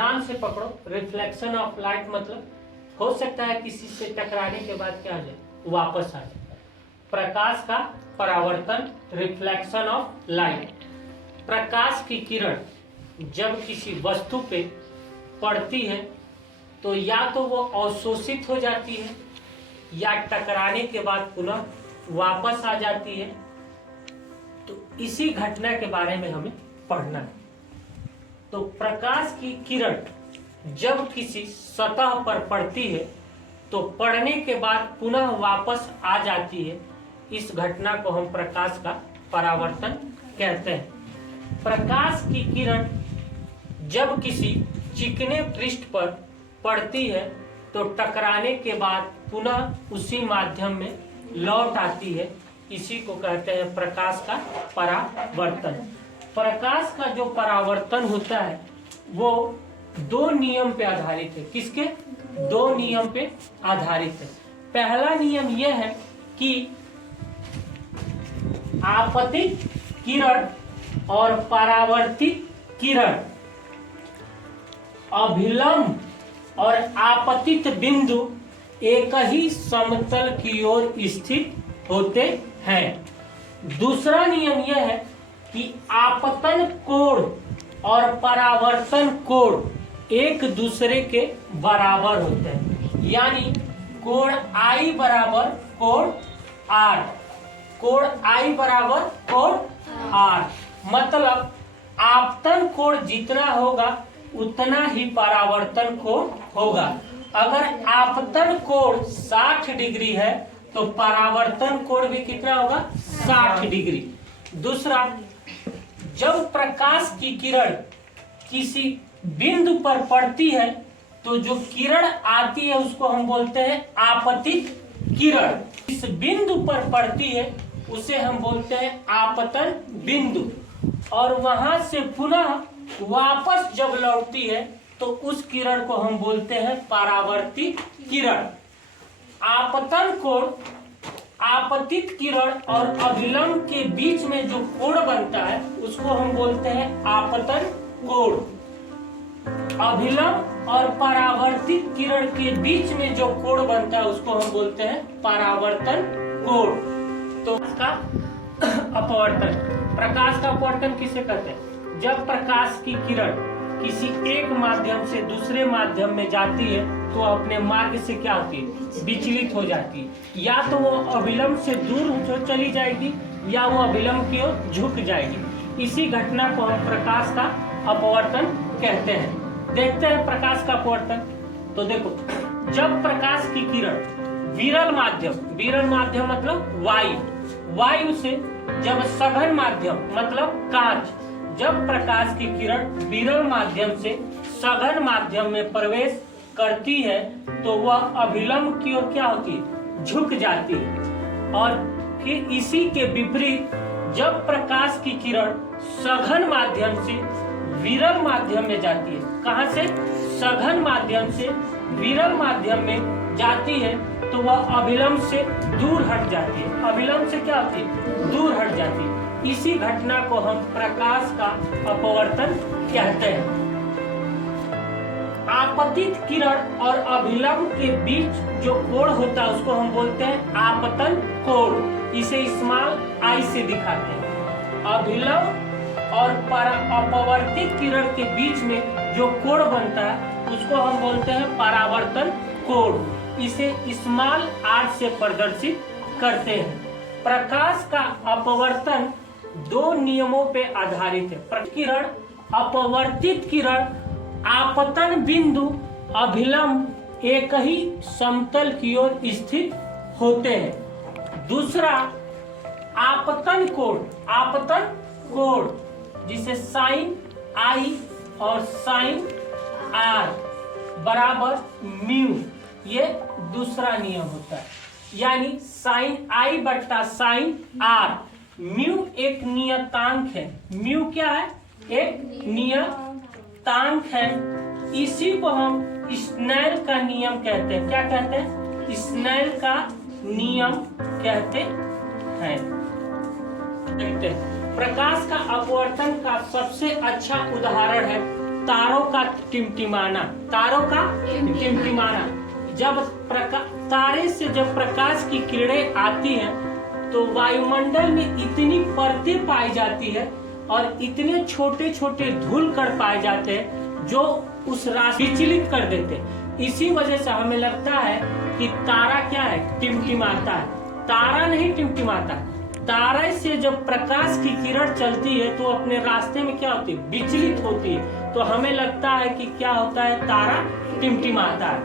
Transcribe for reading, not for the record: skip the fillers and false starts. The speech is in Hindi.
नाम से पकड़ो, रिफ्लेक्शन ऑफ लाइट मतलब हो सकता है किसी से टकराने के बाद क्या हो जाए, वापस आ जाए। प्रकाश का परावर्तन, रिफ्लेक्शन ऑफ लाइट। प्रकाश की किरण जब किसी वस्तु पे पड़ती है तो या तो वो अवशोषित हो जाती है या टकराने के बाद पुनः वापस आ जाती है। तो इसी घटना के बारे में हमें पढ़ना है। तो प्रकाश की किरण जब किसी सतह पर पड़ती है तो पड़ने के बाद पुनः वापस आ जाती है। इस घटना को हम प्रकाश का परावर्तन कहते हैं। प्रकाश की किरण जब किसी चिकने पृष्ठ पर पड़ती है तो टकराने के बाद पुनः उसी माध्यम में लौट आती है। इसी को कहते हैं प्रकाश का परावर्तन। प्रकाश का जो परावर्तन होता है वो दो नियम पे आधारित है। किसके? दो नियम पे आधारित है। पहला नियम यह है कि आपतित किरण और परावर्तित किरण अभिलंब और आपतित बिंदु एक ही समतल की ओर स्थित होते हैं। दूसरा नियम यह है कि आपतन कोण और परावर्तन कोण एक दूसरे के बराबर होते हैं। यानी कोण I बराबर कोण R, कोण I बराबर कोण R। मतलब आपतन कोण जितना होगा उतना ही परावर्तन कोण होगा। अगर आपतन कोण 60 डिग्री है तो परावर्तन कोण भी कितना होगा? 60 डिग्री। दूसरा, जब प्रकाश की किरण किसी बिंदु पर पड़ती है तो जो किरण आती है उसको हम बोलते हैं आपतित किरण। इस बिंदु पर पड़ती है उसे हम बोलते हैं आपतन बिंदु, और वहां से पुनः वापस जब लौटती है तो उस किरण को हम बोलते हैं परावर्तित किरण। आपतन कोण, आपतित किरण और अभिलंब के बीच में जो कोण बनता है उसको हम बोलते हैं आपतन कोण। अभिलंब और परावर्तित किरण के बीच में जो कोण बनता है उसको हम बोलते हैं परावर्तन कोण। तो इसका अपवर्तन, प्रकाश का अपवर्तन किसे कहते हैं? जब प्रकाश की किरण किसी एक माध्यम से दूसरे माध्यम में जाती है तो अपने मार्ग से क्या होती है? विचलित हो जाती है। या तो वो अभिलंब से दूर चली जाएगी या वो अभिलंब की ओर झुक जाएगी। इसी घटना को हम प्रकाश का अपवर्तन कहते हैं। देखते हैं प्रकाश का अपवर्तन। तो देखो, जब प्रकाश की किरण विरल माध्यम, विरल माध्यम मतलब वायु से जब सघन माध्यम मतलब कांच, जब प्रकाश की किरण विरल माध्यम से सघन माध्यम में प्रवेश करती है तो वह अभिलंब की ओर क्या होती है? झुक जाती है। और फिर इसी के विपरीत जब प्रकाश की किरण सघन माध्यम से विरल माध्यम में जाती है, कहां से? सघन माध्यम से विरल माध्यम में जाती है तो वह अभिलंब से दूर हट जाती है। अभिलंब से क्या होती है? दूर हट जाती है। इसी घटना को हम प्रकाश का अपवर्तन कहते हैं। आपतित किरण और अभिलंब के बीच जो कोण होता है उसको हम बोलते हैं आपतन कोण। इसे स्मॉल I से दिखाते हैं। अभिलंब और अपवर्तित किरण के बीच में जो कोण बनता है उसको हम बोलते हैं परावर्तन कोण। इसे स्मॉल R से प्रदर्शित करते हैं। प्रकाश का अपवर्तन दो नियमों पे आधारित है। किरण, अपवर्तित किरण, आपतन बिंदु, अभिलंब एक ही समतल की ओर स्थित होते हैं। दूसरा, आपतन कोण, आपतन कोण जिसे साइन I और साइन R बराबर म्यू, ये दूसरा नियम होता है। यानी साइन I बट्टा साइन R। म्यू एक नियतांक है। म्यू क्या है? एक नियतांक है। इसी को हम स्नेल का नियम कहते हैं। क्या कहते हैं? स्नेल का नियम कहते हैं। देखते हैं, प्रकाश का अपवर्तन का सबसे अच्छा उदाहरण है तारों का टिमटिमाना, तारों का टिमटिमाना। जब तारे से जब प्रकाश की किरणें आती हैं तो वायुमंडल में इतनी परतें पाई जाती है और इतने छोटे छोटे धूल कण पाए जाते हैं जो उस राशि विचलित कर देते हैं। इसी वजह से हमें लगता है कि तारा क्या है, टिमटिमाता है। तारा नहीं टिमटिमाता, तारे से जब प्रकाश की किरण चलती है तो अपने रास्ते में क्या होती है, विचलित होती है। तो हमें लगता है कि क्या होता है, तारा टिमटिमाता है।